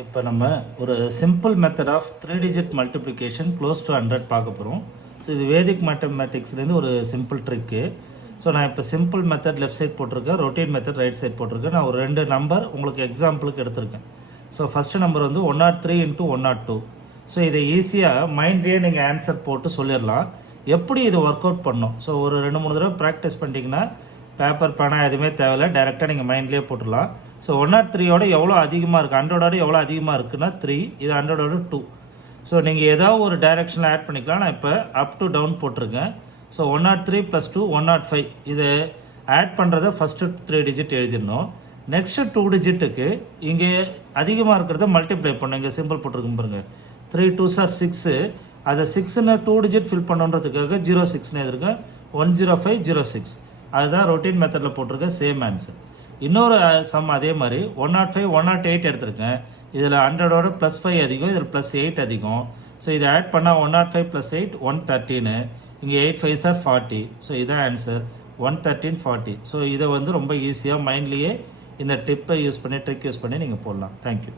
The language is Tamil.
இப்போ நம்ம ஒரு simple method of 3 digit multiplication close to 100 பார்க்க போகிறோம். ஸோ இது வேதிக் மேத்தமேட்டிக்ஸ்லேருந்து ஒரு சிம்பிள் ட்ரிக்கு. ஸோ நான் இப்போ சிம்பிள் மெத்தட் லெஃப்ட் சைட் போட்டிருக்கேன், ரொட்டீன் மெத்தட் ரைட் சைட் போட்டிருக்கேன். நான் ஒரு 2 நம்பர் உங்களுக்கு எக்ஸாம்பிளுக்கு எடுத்திருக்கேன். ஸோ ஃபஸ்ட்டு நம்பர் வந்து 103 × 102. ஸோ இதை ஈஸியாக மைண்ட்லேயே நீங்கள் ஆன்சர் போட்டு சொல்லிடலாம். எப்படி இது ஒர்க் அவுட் பண்ணணும், ஸோ ஒரு 2-3 தடவை ப்ராக்டிஸ் பண்ணிட்டீங்கன்னா பேப்பர் பேனா எதுவுமே தேவையில்லை, டேரெக்டாக நீங்கள் மைண்ட்லேயே போட்டுடலாம். ஸோ 103யோட எவ்வளோ அதிகமாக இருக்குது, 100ஓட எவ்வளோ அதிகமாக இருக்குன்னா 3, இது 100ஓட 2. ஸோ நீங்கள் ஏதாவது ஒரு டைரெக்ஷனில் ஆட் பண்ணிக்கலாம். நான் இப்போ அப் டு டவுன் போட்டிருக்கேன். ஸோ 103 + 2 105. இது ஆட் பண்ணுறத ஃபஸ்ட்டு 3 டிஜிட் எழுதிடணும். நெக்ஸ்ட்டு 2 டிஜிட்டுக்கு இங்கே அதிகமாக இருக்கிறத மல்டிப்ளை பண்ணணும். இங்கே சிம்பிள் போட்டிருக்கும் பாருங்க, 3 2s are 6. அதை 6ன்னு 2 டிஜிட் ஃபில் பண்ணுன்றதுக்காக 06ன்னு எழுதிருக்கேன், 10506. அதுதான் ரொட்டீன் மெத்தடில் போட்டிருக்கேன், சேம் ஆன்சர். இன்னொரு சம் அதே மாதிரி 105 108 எடுத்திருக்கேன். இதில் 100ஓட +5 அதிகம், இதில் +8 அதிகம். ஸோ இதை ஆட் பண்ணால் 105 + 8 113. இங்கே 8 5s are 40. ஸோ இதான் ஆன்சர், 113 40. ஸோ இதை வந்து ரொம்ப ஈஸியாக மைண்ட்லேயே இந்த டிப்பை யூஸ் பண்ணி ட்ரிக் யூஸ் பண்ணி நீங்கள் போடலாம். தேங்க்யூ.